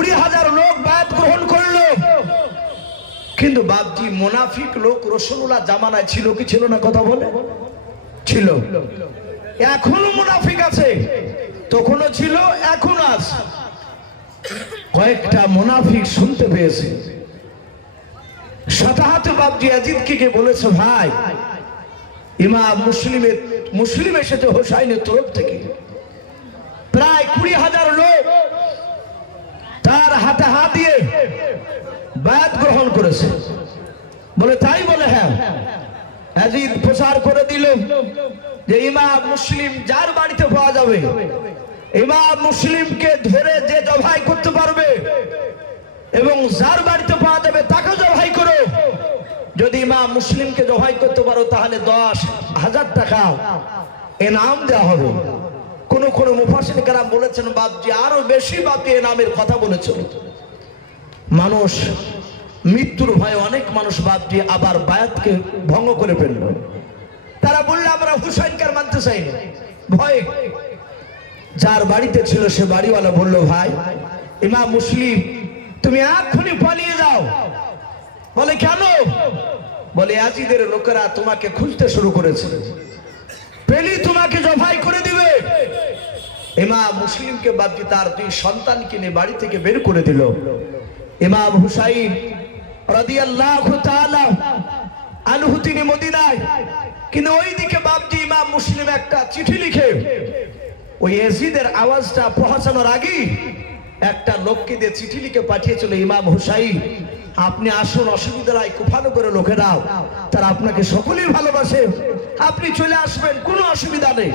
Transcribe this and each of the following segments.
20,000 লোক বায়াত গ্রহণ করলো। কিন্তু বাপজি মুনাফিক লোক রাসূলুল্লাহ জামানায় ছিল কি ছিল না? কথা বলে ছিল। এখনো মুনাফিক আছে, তখনও ছিল, এখনো আছে। কয়েকটা মুনাফিক শুনতে পেয়েছে, শতাহাতে বাপজি ইয়াজিদকে বলেছে, ভাই ইমাম মুসলিম এসেছে হোসাইনের তরফ থেকে, প্রায় 20,000 লোক তার হাতে হাত দিয়ে বায়াত গ্রহণ করেছে। বলে তাই? বলে হ্যাঁ। ইয়াজিদ প্রচার করে দিল যে ইমাম মুসলিম যার বাড়িতে পাওয়া যাবে, ইমাম মুসলিমকে ধরে যে জবাই করতে পারবে এবং যার বাড়িতে পাওয়া যাবে তাকে জবাই করো। যদি ইমাম মুসলিমকে জবাই করতে পারো তাহলে 10,000 টাকা ইনাম দেওয়া হবে। কোন কোন মুফাসসির কেরাম বলেছেন বাপজি আরো বেশি বাপজি ইনামের কথা বলেছেন। মানুষ মৃত্যুর ভয়ে অনেক মানুষ বাপজি আবার বায়াতকে ভঙ্গ করে ফেলল। তারা বলল আমরা হুসাইনকে আর মানতে চাই না, ভয়ে। যার বাড়িতে ছিল সে বাড়িওয়ালা বলল, ভাই ইমাম মুসলিম তুমি এক্ষুনি পালিয়ে যাও। বলে কেন? বলে ইয়াজিদের লোকেরা তোমাকে খুঁজতে শুরু করেছে, পেলি তোমাকে জবাই করে দিবে। ইমাম মুসলিমকে বাপজি তার 2 সন্তানকে নিয়ে বাড়ি থেকে বের করে দিল। ইমাম হুসাইন রাদিয়াল্লাহু তাআলা আনহু তিনি মদিনায়, কিন্তু ওইদিকে বাপজি ইমাম মুসলিম একটা চিঠি লিখে ওই ইয়াজিদের আওয়াজটা পৌঁছানোর আগে একটা লোককে দিয়ে চিঠি লিখে পাঠিয়েছিল, ইমাম হুসাইন আপনি আসুন, অসুবিধা নাই, কুফানগরের লোকেরাও তারা আপনাকে সকলেই ভালোবাসে, আপনি চলে আসবেন, কোনো অসুবিধা নেই।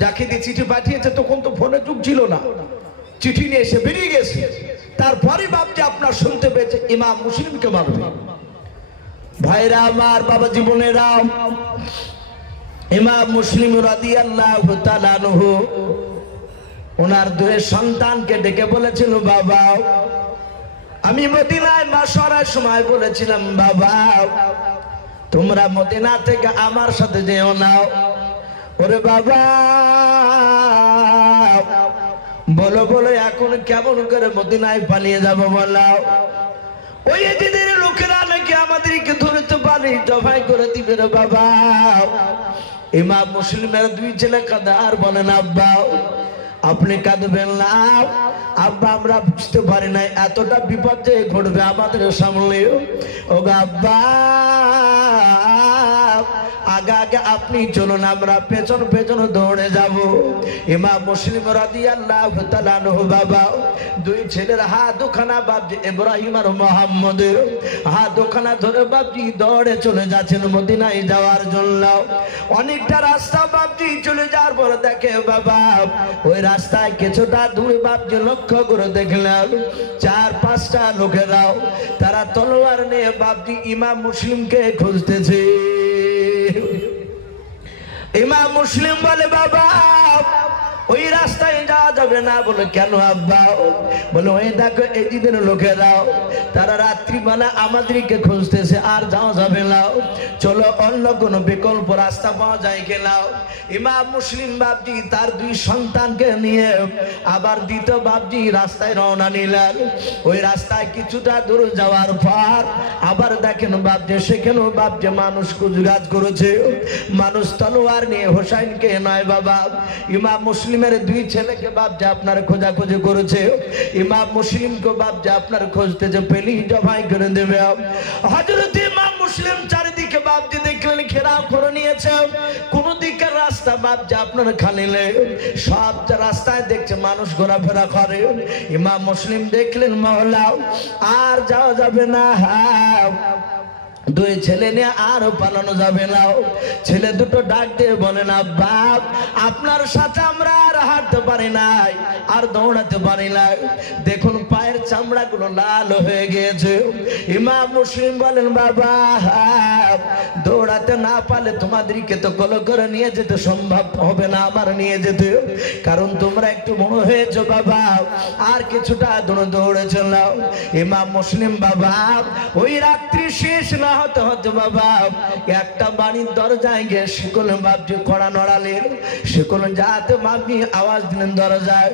যাকে দিয়ে চিঠি পাঠিয়েছে তখন তো ফোনের যুগ ছিল না, চিঠি নিয়ে এসে বেরিয়ে গেছে। তারপরে বাপজি আপনার শুনতে পেয়েছে ইমাম মুসলিমকে মারবে। ভাইরা আমার, বাবা জীবনেরা, ইমাম মুসলিম রাদিয়াল্লাহু তাআলা আনহু ওনার 2 সন্তানকে ডেকে বলেছিল, বাবা আমি মদিনায় মাসরার সময় বলেছিলাম, বাবা তোমরা মদিনা থেকে আমার সাথে যেও না। ওরে বাবা বলো বলো এখন কেমন করে মদিনায় পালিয়ে যাবো বলাও? ওই ইয়াজিদের লোকেরা নাকি আমাদেরকে ধরতে পারে, জবাই করে দিবে রে বাবা। ইমাম মুসলিমের 2 ছেলে কাঁদে আর বলেন, আব্বা আপনি কাঁদবেন না, আব্বা আমরা বুঝতে পারি না এতটা বিপদ যে ঘটবে আমাদের সামনে। ও আব্বা আগে আগে আপনি চলুন, আমরা পেছন পেছন দৌড়ে যাব। ইমাম মুসলিম রাদিয়াল্লাহু তাআলা আনহু বাবা 2 ছেলের হাত দুখানা বাপজি ইব্রাহিম আর মুহাম্মদের হাত দুখানা ধরে বাপজি দৌড়ে চলে যাচ্ছেন মদিনায় যাওয়ার জন্য। অনেকটা রাস্তা বাপজি চলে যাওয়ার পর দেখে বাবা ওই রাস্তায় কিছুটা দূরে বাপজি লক্ষ্য করে দেখলাম 4-5টা লোকেরাও তারা তলোয়ার নিয়ে বাপজি ইমাম মুসলিমকে খুঁজতেছে। ইমাম মুসলিম বলে, বাবা ওই রাস্তায় যাওয়া যাবে না। বলে কেন আব্বা? বলে ওই দেখো ইয়াজিদের লোকেরাও তারা রাত্রিবেলা আমাদেরকে খুঁজতেছে, আর যাওয়া যাবে না, চলো অন্য কোনো বিকল্প রাস্তা পাওয়া যায় কিনা। ইমাম মুসলিম বাপজি তার 2 সন্তানকে নিয়ে আবার দ্বিতীয় বাপজি রাস্তায় রওনা নিলেন। ওই রাস্তায় কিছুটা দূর যাওয়ার পর আবার দেখেন বাপজি সেখানেও বাপজি মানুষ কুচকাজ করেছে, মানুষ তলোয়ার নিয়ে হোসাইনকে নয় বাবা ইমাম মুসলিমের 2 ছেলেকে বাপজি আপনার খোঁজাখুঁজি করেছে। ইমাম মুসলিমকে বাপজি আপনার খুঁজতেছে, পেলি জবাই করে দেবে। হযরত ইমাম মুসলিম চারিদিকে বাপজি দেখলেন ঘেরাও করে নিয়েছে, কোন দিকে রাস্তা বাপজি আপনার খালি নেই, সব রাস্তায় দেখছে মানুষ ঘোরাফেরা করে। ইমাম মুসলিম দেখলেন মহলা আর যাওয়া যাবে না, 2 ছেলে নিয়ে আর পালানো যাবে না। ছেলে দুটো ডাক দিয়ে বলেন, আব্বা আপনার সাথে আমরা আর হাঁটতে পারি নাই, আর দৌড়াতে পারি নাই, দেখুন পায়ের চামড়াগুলো লাল হয়ে গিয়েছে। ইমাম মুসলিম বলেন, বাবা দৌড়াতে না পারলে তোমাদেরকে তো কোলে করে নিয়ে যেতে সম্ভব হবে না, আমার নিয়ে যেতে, কারণ তোমরা একটু বড় হয়েছো বাবা, আর কিছুটা দৌড়ে চলাও। ইমাম মুসলিম বাবা ওই রাত্রি শেষ না হতে হতে বাবা একটা বাড়ির দরজায় গিয়ে শিকল বাপজি কড়া নড়ালেন, শিকল যাতে বাপজি আওয়াজ দিলেন দরজায়,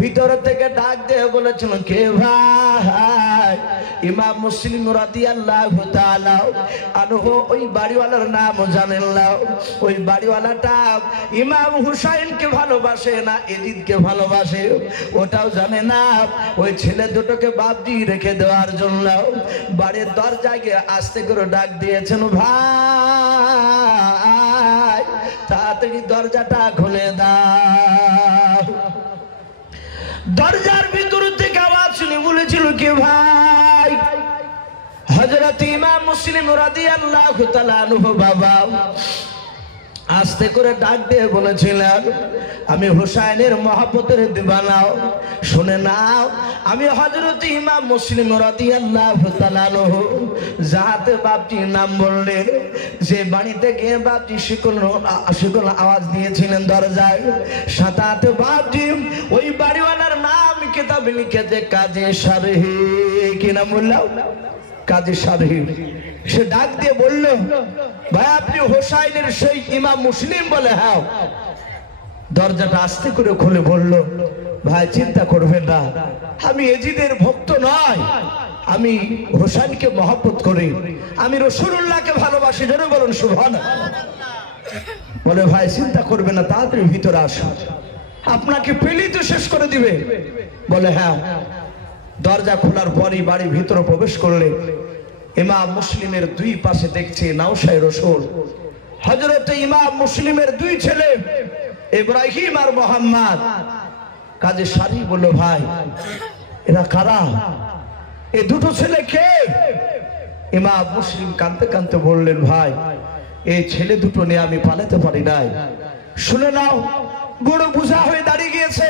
ভিতর থেকে ডাক দিয়ে বলেছিল, কে ভাই? ইমাম মুসলিম রাদিয়াল্লাহু তাআলা আনহু ওই বাড়িওয়ালার নাম জানেন না। ওই বাড়িওয়ালাটা ইমাম হুসাইনকে ভালোবাসে না এজিদকে ভালোবাসে ওটাও জানে না। ওই ছেলে দুটোকে বাপজি রেখে দেওয়ার জন্য বাড়ির দরজায় গিয়ে আস্তে করে ডাক দিয়েছেন, ভাই তাড়াতাড়ি দরজাটা খুলে দাও। দরজার ভিতর থেকে আওয়াজ শুনে বলেছিল, কে ভাই? হযরত ইমাম মুসলিম রাদিয়াল্লাহু তাআলা আনহু বাবা আস্তে করে ডাক দিয়ে বলেছিলেন, আমি হুসাইনের মহব্বতের দিওয়ানা, শুনে নাও, আমি হযরত ইমাম মুসলিম রাদিয়াল্লাহু তাআলা আনহু যাতে বাপজি নাম বললেন, যে বাড়িতে গিয়ে বাপজি শিকল আওয়াজ দিয়েছিলেন দরজায়, সাতাত বাপজি ওই বাড়িওয়ালার নাম কিতাবে লিখেছে কাজী শারহি। কি নাম বললাম? কাজী শারহি। সে ডাক দিয়ে বলল, ভাই আপনি হোসাইনের সেই ইমাম মুসলিম? বলে হ্যাঁ। দরজাটা আস্তে করে খুলে বলল, ভাই চিন্তা করবেন না, আমি এজিদের ভক্ত নয়, আমি হোসাইনকে মহব্বত করি, আমি রাসূলুল্লাহকে ভালোবাসি। জোরে বলুন সুবহানাল্লাহ। বলে ভাই চিন্তা করবেন না, তাড়াতাড়ি ভিতরে আসুন, আপনাকে পেলেই তো শেষ করে দিবে। বলে হ্যাঁ। দরজা খোলার পরই বাড়ির ভিতরে প্রবেশ করলে ইমাম মুসলিমের দুই পাশে দেখছে নাওশায় রাসূল, হযরত ইমাম মুসলিমের দুই ছেলে ইব্রাহিম আর মোহাম্মদ। কাজী শারহি বলল, ভাই এরা কারা? এই দুটো ছেলে কে? ইমাম মুসলিম কাঁদতে কাঁদতে বললেন, ভাই এই ছেলে দুটো নিয়ে আমি পালাতে পারি নাই, শুনে নাও, বড় বোঝা হয়ে দাঁড়িয়ে গিয়েছে,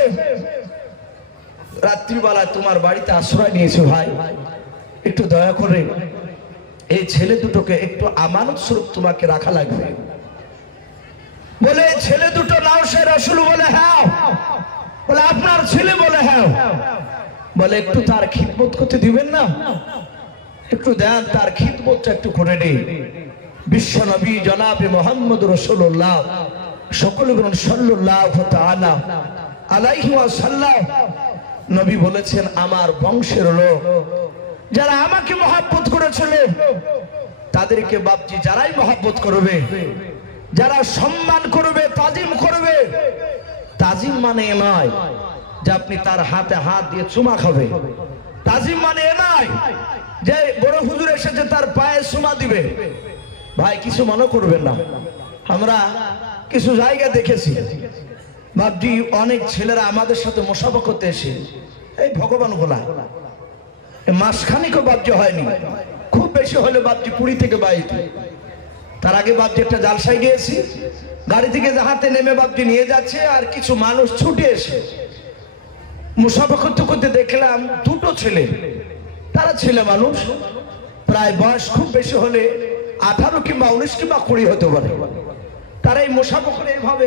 রাত্রিবেলা তোমার বাড়িতে আশ্রয় নিয়েছে, ভাই একটু দয়া করে এই ছেলে দুটোকে একটু আমানত স্বরূপ তোমাকে রাখা লাগবে। বলে ছেলে দুটো নাওশায় রাসূল? বলে হ্যাঁ। বলে আপনার ছেলে? বলে হ্যাঁ। বলে একটু তার খিদমত করতে দিবেন না? একটু দেন, তার খিদমতটা একটু করে নেই। বিশ্ব নবী জনাবে মুহাম্মদ রাসূলুল্লাহ, সকলে বলুন সাল্লাল্লাহু তাআলা আলাইহি ওয়াসাল্লাম। নবী বলেছেন, আমার বংশের লোক যারা আমাকে মহব্বত করেছিল তাদেরকে বাপজি যারাই মহব্বত করবে, যারা সম্মান করবে, তাজিম করবে, তাজিম মানে এ নয় যে আপনি তার হাতে হাত দিয়ে চুমা খাবে, তাজিম মানে এ নয় যে বড় হুজুর এসেছে তার পায়ে চুমা দিবে। ভাই কিছু মনে করবেন না, আমরা কিছু জায়গা দেখেছি বাপজি অনেক ছেলেরা আমাদের সাথে মুসাফা করতে এসে এই ভগবান গোলা মাসখানিকও বাপজি হয়নি, খুব বেশি হলে বাপজি 20 থেকে 22। তার আগে বাপজি একটা জালসায় গিয়েছি, গাড়ি থেকে জাহাতে নেমে বাপজি নিয়ে যাচ্ছে, আর কিছু মানুষ ছুটে এসে মুসাফা করতে করতে দেখলাম দুটো ছেলে, তারা ছেলে মানুষ, প্রায় বয়স খুব বেশি হলে 18 কিংবা 19 কিংবা 20 হতে পারে। তারা এই মুসাফা করে এইভাবে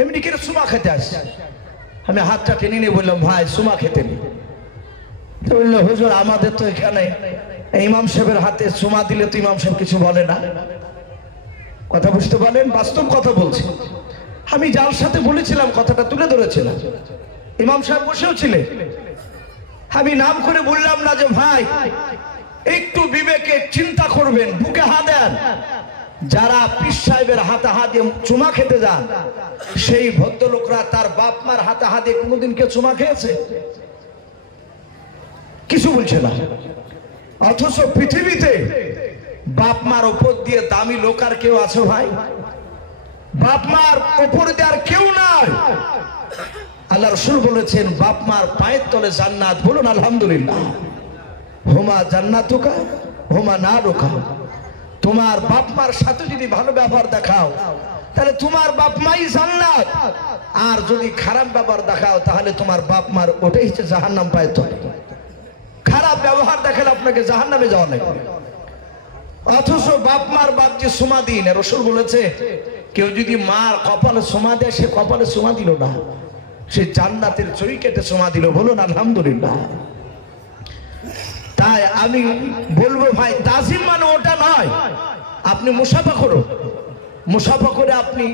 এমনি করে চুমা খেতে আসছে। আমি হাতটা টেনে নিয়ে বললাম, ভাই চুমা খেতে নেই। তো বললো, হুজুর আমাদের তো এখানে ইমাম সাহেবের হাতে চুমা দিলে তো ইমাম সাহেব কিছু বলে না। কথা বুঝতে পারলেন? বাস্তব কথা বলছি। আমি যার সাথে বলেছিলাম কথাটা তুলে ধরেছিলাম, ইমাম সাহেব বসেও ছিলেন। আমি নাম করে বললাম না যে ভাই একটু বিবেকে চিন্তা করবেন, বুকে হাত দেন। যারা পীর সাহেবের হাতে হাত দিয়ে চুমা খেতে যান, সেই ভদ্রলোকরা তার বাপ মার হাতে হাত দিয়ে কোনোদিন কে চুমা খেয়েছে? কিছু বলছে না। অথচ পৃথিবীতে বাপ মার উপর দিয়ে দামি লোক আর কেউ আছে ভাই? বাপ মার উপর দিয়ে আর কেউ নাই। আল্লাহ রাসূল বলেছেন, বাপ মার পায়ের তলে জান্নাত। বলুন আলহামদুলিল্লাহ। হুমা জান্নাতুকা হুমা নারুকা। তোমার বাপ মার সাথে যদি ভালো ব্যবহার দেখাও তাহলে তোমার বাপ মাই জান্নাত, আর যদি খারাপ ব্যবহার দেখাও তাহলে তোমার বাপ মার ওটাই হচ্ছে জাহান্নাম পায়ের তলে। খারাপ ব্যবহার দেখালে আপনাকে জাহান্নামে যাওয়া লাগবে। অথচ বাপ মার বাপ যে সুমা দিন, রাসূল বলেছে কেউ যদি মার কপালে সুমা দেয় সে কপালে সুমা দিল না, সে জান্নাতের চুরি কেটে সুমা দিল। বলুন আলহামদুলিল্লাহ। তাই আমি বলবো ভাই, তাজিম মানে ওটা নয়। আপনি মুসাফা করুন, মুসাফা করে আপনি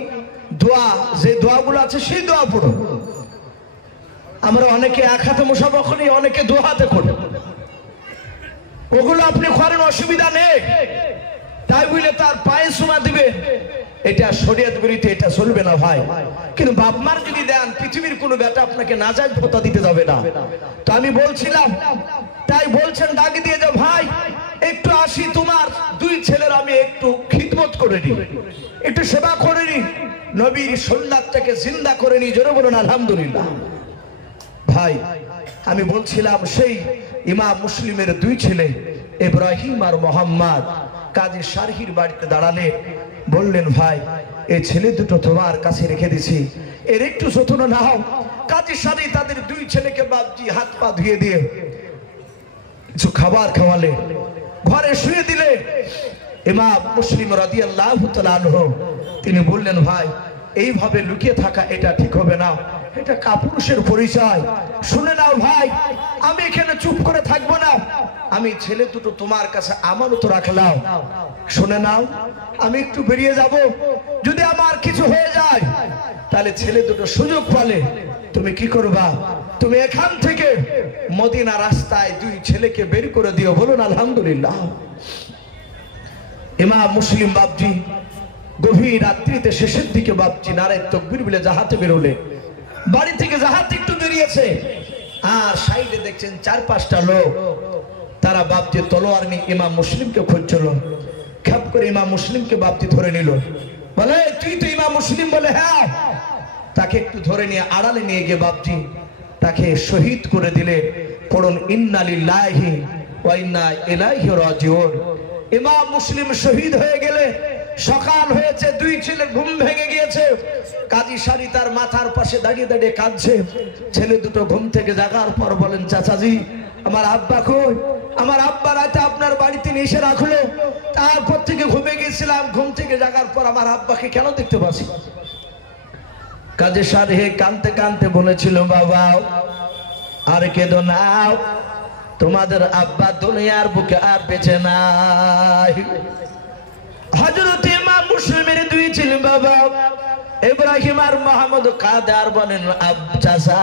দোয়া, যে দোয়াগুলো আছে সেই দোয়া পড়ুন। আমরা অনেকে এক হাতে মুসাফা করি, অনেকে দু হাতে করি। ওগুলো আপনি করেন, অসুবিধা নেই, তাই বলে তার পায়ে চুমা দিবে, এটা শরীয়ত বিরোধী, এটা চলবে না ভাই। কিন্তু বাপ মার যদি দেন, পৃথিবীর কোনো বেটা আপনাকে নাজায়েজ ভোতা দিতে যাবে না। তো আমি বলছিলাম, তাই বলছেন ডাক দিয়ে যাও, ভাই একটু আসি, তোমার দুই ছেলের আমি একটু খিদমত করে নি, একটু সেবা করে নি, নবীর সুন্নাতটাকে জিন্দা করে নি। জোরে বলুন আলহামদুলিল্লাহ। ভাই আমি বলছিলাম, সেই ইমাম মুসলিমের দুই ছেলে ইব্রাহিম আর মোহাম্মদ কাজী শারহির বাড়িতে দাঁড়ালে বললেন, ভাই এই ছেলে দুটো তোমার কাছে রেখে দিছি, এর একটু যত্ন নাও। কাজী শারহি তাদের দুই ছেলেকে বাপজি হাত পা ধুয়ে দিয়ে কিছু খাবার খাওয়ালে, ঘরে শুয়ে দিলে। ইমাম মুসলিম রাদিয়াল্লাহু তাআলা আনহু তিনি বললেন, ভাই এইভাবে লুকিয়ে থাকা এটা ঠিক হবে না, এটা কাপুরুষের পরিচয়। শুনে নাও ভাই, আমি এখানে চুপ করে থাকবো না, আমি ছেলে দুটো তোমার কাছে আমানত রাখলাম। শুনে নাও, আমি একটু বেরিয়ে যাব, যদি আমার কিছু হয়ে যায় তাহলে ছেলে দুটো সুযোগ পালে তুমি কি করবা? তুমি এখান থেকে মদিনা রাস্তায় দুই ছেলেকে বের করে দিও। বলুন আলহামদুলিল্লাহ। ইমাম মুসলিম বাপজি গভীর রাত্রিতে শেষের দিকে বাপজি নারে তাকবীর বলে জাহাতে বেরোলে, বাড়ি থেকে জাহাতে একটু বেরিয়েছে, আর সাইডে দেখছেন চার পাঁচটা লোক, তারা বাপজি তলোয়ার নিয়ে ইমাম মুসলিমকে খুঁজছিল। খেপ করে ইমাম মুসলিমকে বাপজি ধরে নিল, বলে তুই তো ইমাম মুসলিম? বলে হ্যাঁ। তাকে একটু ধরে নিয়ে আড়ালে নিয়ে গিয়ে বাপজি তাকে শহীদ করে দিলে। পড়ুন ইন্না লিল্লাহি ওয়া ইন্না ইলাইহি রাজিউন। ইমাম মুসলিম শহীদ হয়ে গেলে সকাল হয়েছে, দুই ছেলের ঘুম ভেঙে গিয়েছে। কাজী শারহি তার মাথার পাশে দাঁড়িয়ে দাঁড়িয়ে কাঁদছে। ছেলে দুটো ঘুম থেকে জাগার পর বলেন, চাচাজি আমার আব্বা কই? আমার আব্বা রাতে আপনার বাড়িতে নিয়ে এসে রাখলো, তারপর থেকে ঘুমে গেছিলাম, ঘুম থেকে জাগার পর আমার আব্বাকে কেন দেখতে পাচ্ছি? কাজী শারহি কাঁদতে কাঁদতে বলেছিল, বাবা আর কেঁদো না, তোমাদের আব্বা দুনিয়ার বুকে আর বেঁচে নাই। হযরত ইমাম মুসলিমের দুই ছেলে বাবা ইব্রাহিম আর মোহাম্মদ কাদার বলেন, চাচা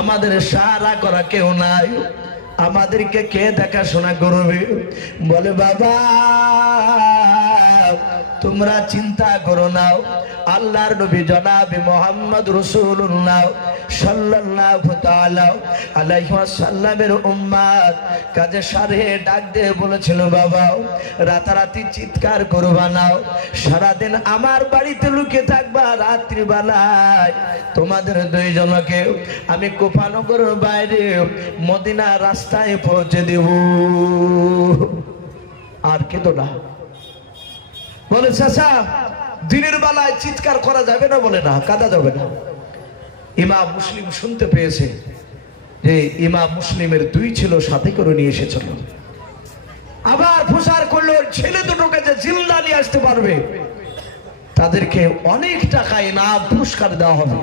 আমাদের সারা করা কেউ নাই, আমাদেরকে কে দেখাশোনা করবে? বলে, বাবা তোমরা চিন্তা করো না, আল্লাহর নবী জনাবে মুহাম্মদ রাসূলুল্লাহ সাল্লাল্লাহু তাআলা আলাইহি ওয়াসাল্লামের উম্মত কাজী শারহি ডাক দিয়ে বলেছিল, বাবা রাতারাতি চিৎকার করবা না, সারাদিন আমার বাড়িতে লুকিয়ে থাকবা, রাত্রি বেলায় তোমাদের দুইজনকে আমি কোফানগরের বাইরে মদিনা রাস্তায় পৌঁছে দেব। আর কেঁদো না। বলে, চাচা দিনের বেলায় চিৎকার করা যাবে না? বলে না, কাঁদা যাবে না। ইমাম মুসলিম শুনতে পেয়েছে যে ইমাম মুসলিমের দুই ছেলে সাথে করে নিয়ে এসেছিল, আবার প্রচার করলো ছেলে দুটোকে যে জিন্দা নিয়ে আসতে পারবে তাদেরকে অনেক টাকা ইনাম পুরস্কার দেওয়া হবে।